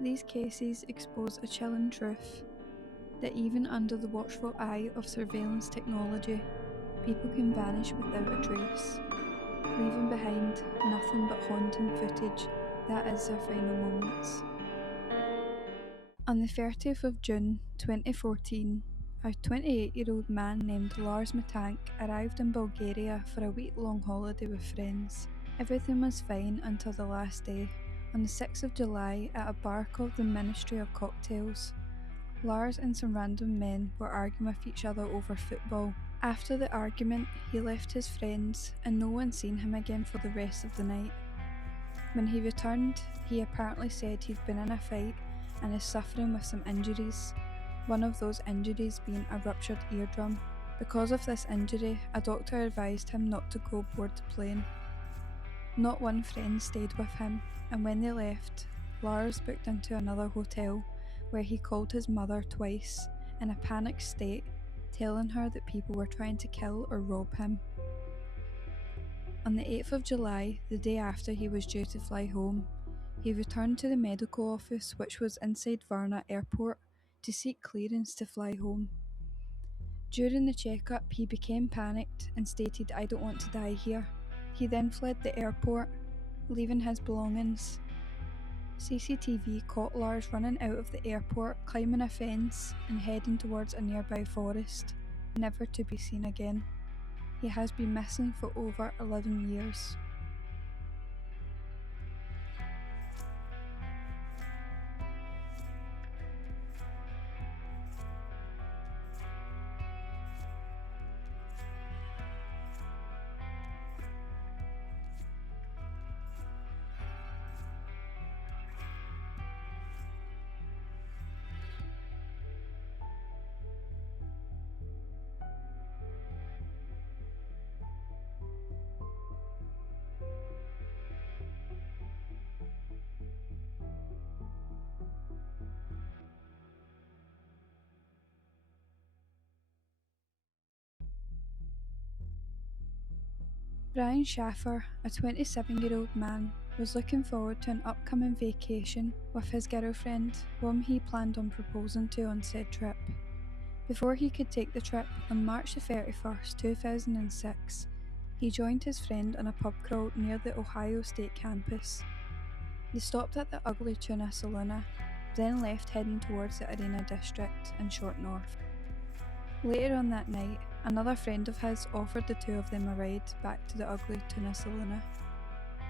These cases expose a chilling truth that even under the watchful eye of surveillance technology, people can vanish without a trace, leaving behind nothing but haunting footage that is their final moments. On the 30th of June 2014, a 28-year-old man named Lars Matank arrived in Bulgaria for a week-long holiday with friends. Everything was fine until the last day. On the 6th of July, at a bar called the Ministry of Cocktails, Lars and some random men were arguing with each other over football. After the argument, he left his friends and no one seen him again for the rest of the night. When he returned, he apparently said he'd been in a fight and is suffering with some injuries, one of those injuries being a ruptured eardrum. Because of this injury, a doctor advised him not to go aboard the plane. Not one friend stayed with him, and when they left, Lars booked into another hotel where he called his mother twice in a panicked state, telling her that people were trying to kill or rob him. On the 8th of July, the day after he was due to fly home, he returned to the medical office, which was inside Varna Airport, to seek clearance to fly home. During the checkup, he became panicked and stated, "I don't want to die here." He then fled the airport, leaving his belongings. CCTV caught Lars running out of the airport, climbing a fence and heading towards a nearby forest, never to be seen again. He has been missing for over 11 years. Brian Schaffer, a 27-year-old man, was looking forward to an upcoming vacation with his girlfriend, whom he planned on proposing to on said trip. Before he could take the trip, on March 31st, 2006, he joined his friend on a pub crawl near the Ohio State campus. They stopped at the Ugly Tuna Saloon, then left heading towards the Arena District in Short North. Later on that night, another friend of his offered the two of them a ride back to the Ugly Tuna Saloon,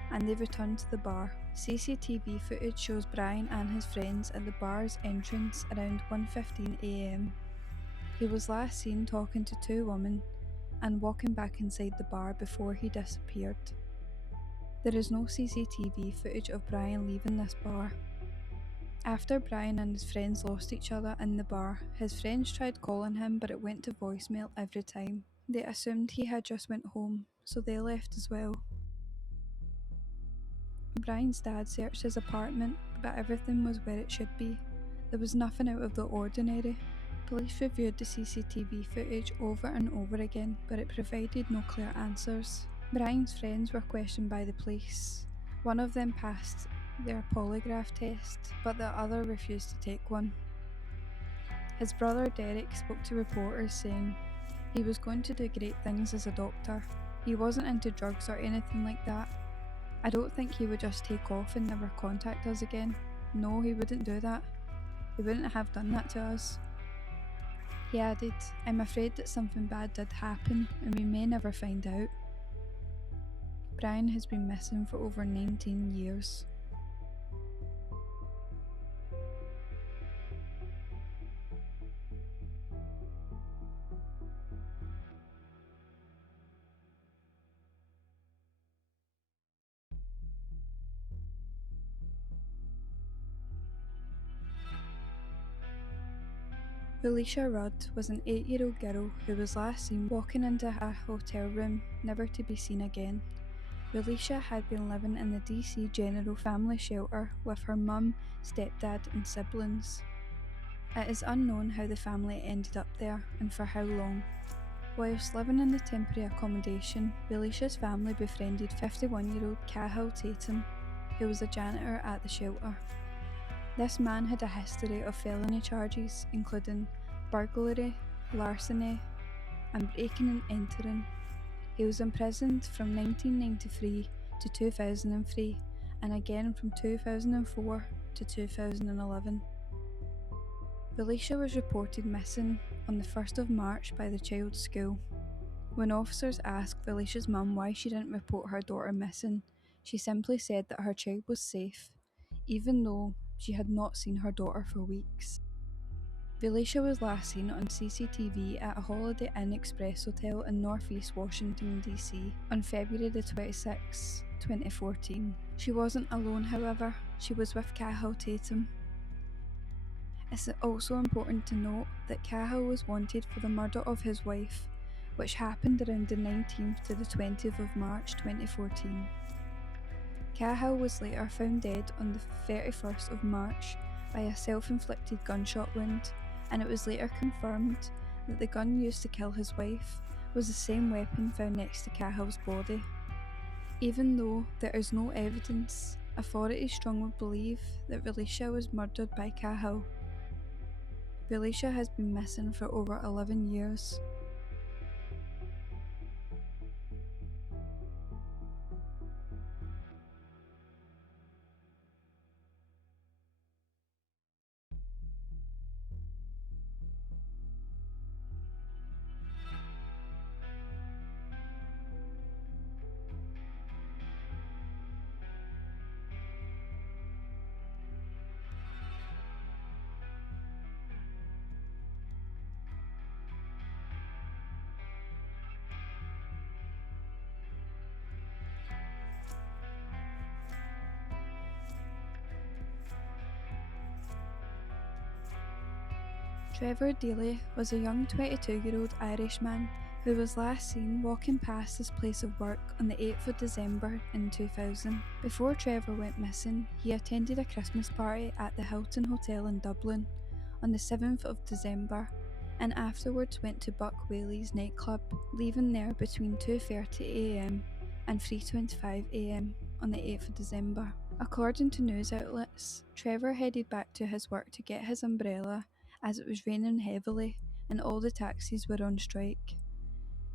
and they returned to the bar. CCTV footage shows Brian and his friends at the bar's entrance around 1:15 a.m. He was last seen talking to two women and walking back inside the bar before he disappeared. There is no CCTV footage of Brian leaving this bar. After Brian and his friends lost each other in the bar, his friends tried calling him, but it went to voicemail every time. They assumed he had just went home, so they left as well. Brian's dad searched his apartment, but everything was where it should be. There was nothing out of the ordinary. Police reviewed the CCTV footage over and over again, but it provided no clear answers. Brian's friends were questioned by the police. One of them passed their polygraph test, but the other refused to take one. His brother Derek spoke to reporters saying he was going to do great things as a doctor. He wasn't into drugs or anything like that. I don't think he would just take off and never contact us again. No, he wouldn't do that. He wouldn't have done that to us. He added, "I'm afraid that something bad did happen and we may never find out." Brian has been missing for over 19 years. Felicia Rudd was an 8-year-old girl who was last seen walking into a hotel room, never to be seen again. Felicia had been living in the DC General Family Shelter with her mum, stepdad and siblings. It is unknown how the family ended up there and for how long. Whilst living in the temporary accommodation, Felicia's family befriended 51-year-old Cahill Tatum, who was a janitor at the shelter. This man had a history of felony charges including burglary, larceny, and breaking and entering. He was imprisoned from 1993 to 2003 and again from 2004 to 2011. Felicia was reported missing on the 1st of March by the child's school. When officers asked Felicia's mum why she didn't report her daughter missing, she simply said that her child was safe, even though she had not seen her daughter for weeks. Felicia was last seen on CCTV at a Holiday Inn Express hotel in northeast Washington, D.C. on February the 26th, 2014. She wasn't alone, however, she was with Cahill Tatum. It's also important to note that Cahill was wanted for the murder of his wife, which happened around the 19th to the 20th of March 2014. Cahill was later found dead on the 31st of March by a self-inflicted gunshot wound, and it was later confirmed that the gun used to kill his wife was the same weapon found next to Cahill's body. Even though there is no evidence, authorities strongly believe that Felicia was murdered by Cahill. Felicia has been missing for over 11 years. Trevor Daly was a young 22-year-old Irishman who was last seen walking past his place of work on the 8th of December in 2000. Before Trevor went missing, he attended a Christmas party at the Hilton Hotel in Dublin on the 7th of December and afterwards went to Buck Whaley's nightclub, leaving there between 2:30am and 3:25am on the 8th of December. According to news outlets, Trevor headed back to his work to get his umbrella as it was raining heavily and all the taxis were on strike.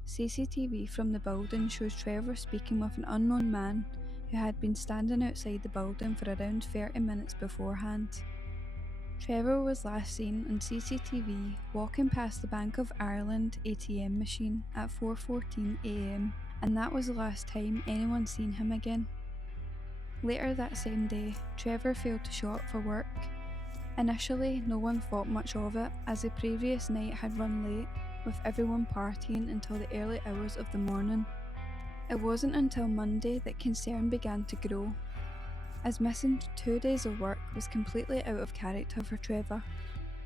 CCTV from the building shows Trevor speaking with an unknown man who had been standing outside the building for around 30 minutes beforehand. Trevor was last seen on CCTV walking past the Bank of Ireland ATM machine at 4:14am, and that was the last time anyone seen him again. Later that same day, Trevor failed to show up for work. Initially, no one thought much of it, as the previous night had run late, with everyone partying until the early hours of the morning. It wasn't until Monday that concern began to grow, as missing 2 days of work was completely out of character for Trevor,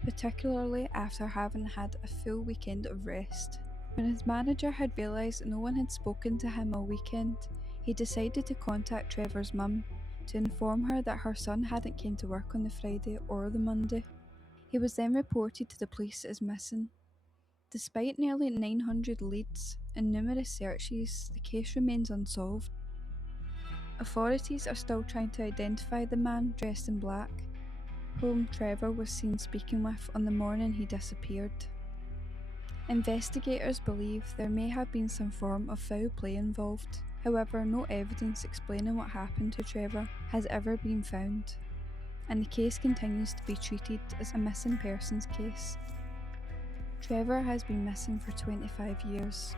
particularly after having had a full weekend of rest. When his manager had realised no one had spoken to him all weekend, he decided to contact Trevor's mum to inform her that her son hadn't came to work on the Friday or the Monday. He was then reported to the police as missing. Despite nearly 900 leads and numerous searches, the case remains unsolved. Authorities are still trying to identify the man dressed in black, whom Trevor was seen speaking with on the morning he disappeared. Investigators believe there may have been some form of foul play involved. However, no evidence explaining what happened to Trevor has ever been found, and the case continues to be treated as a missing persons case. Trevor has been missing for 25 years.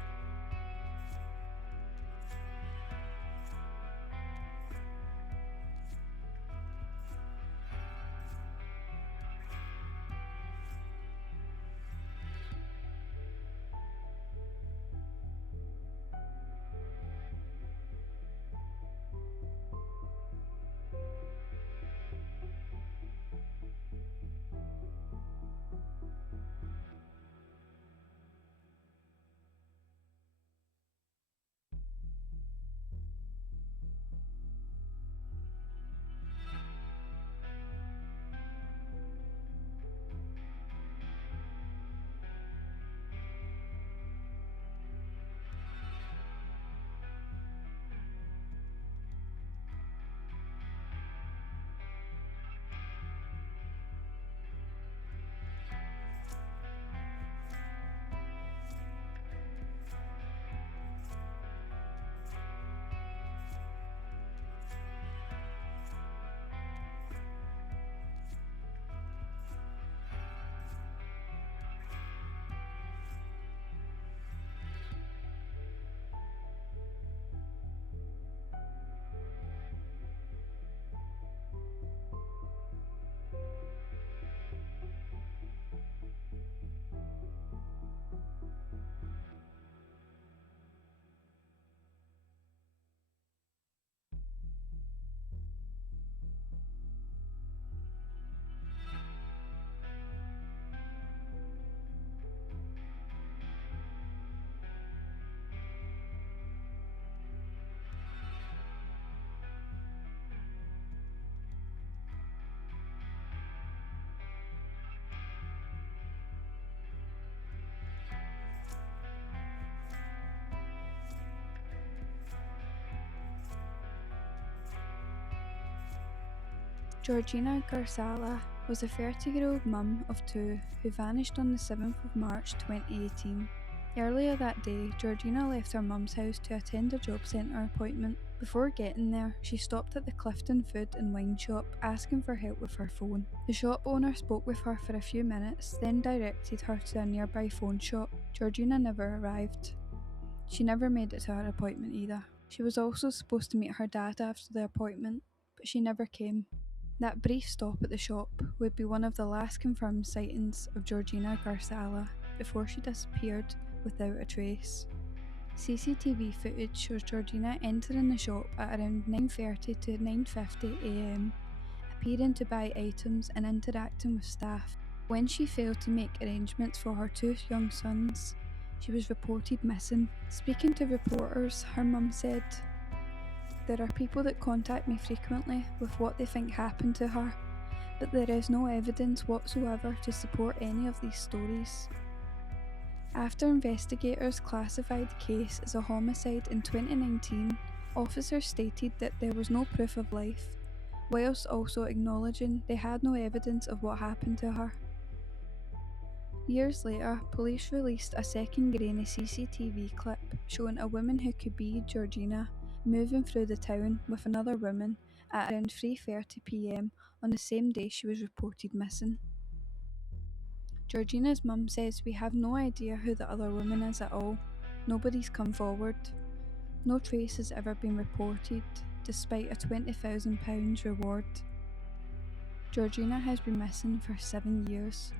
Georgina Garsala was a 30-year-old mum of two who vanished on the 7th of March 2018. Earlier that day, Georgina left her mum's house to attend a job centre appointment. Before getting there, she stopped at the Clifton Food and Wine shop asking for help with her phone. The shop owner spoke with her for a few minutes, then directed her to a nearby phone shop. Georgina never arrived. She never made it to her appointment either. She was also supposed to meet her dad after the appointment, but she never came. That brief stop at the shop would be one of the last confirmed sightings of Georgina Garsala before she disappeared without a trace. CCTV footage shows Georgina entering the shop at around 9:30 to 9:50 am, appearing to buy items and interacting with staff. When she failed to make arrangements for her two young sons, she was reported missing. Speaking to reporters, her mum said, "There are people that contact me frequently with what they think happened to her, but there is no evidence whatsoever to support any of these stories." After investigators classified the case as a homicide in 2019, officers stated that there was no proof of life, whilst also acknowledging they had no evidence of what happened to her. Years later, police released a second grainy CCTV clip showing a woman who could be Georgina moving through the town with another woman at around 3:30 pm on the same day she was reported missing. Georgina's mum says, "We have no idea who the other woman is at all. Nobody's come forward. No trace has ever been reported, despite a £20,000 reward." Georgina has been missing for 7 years.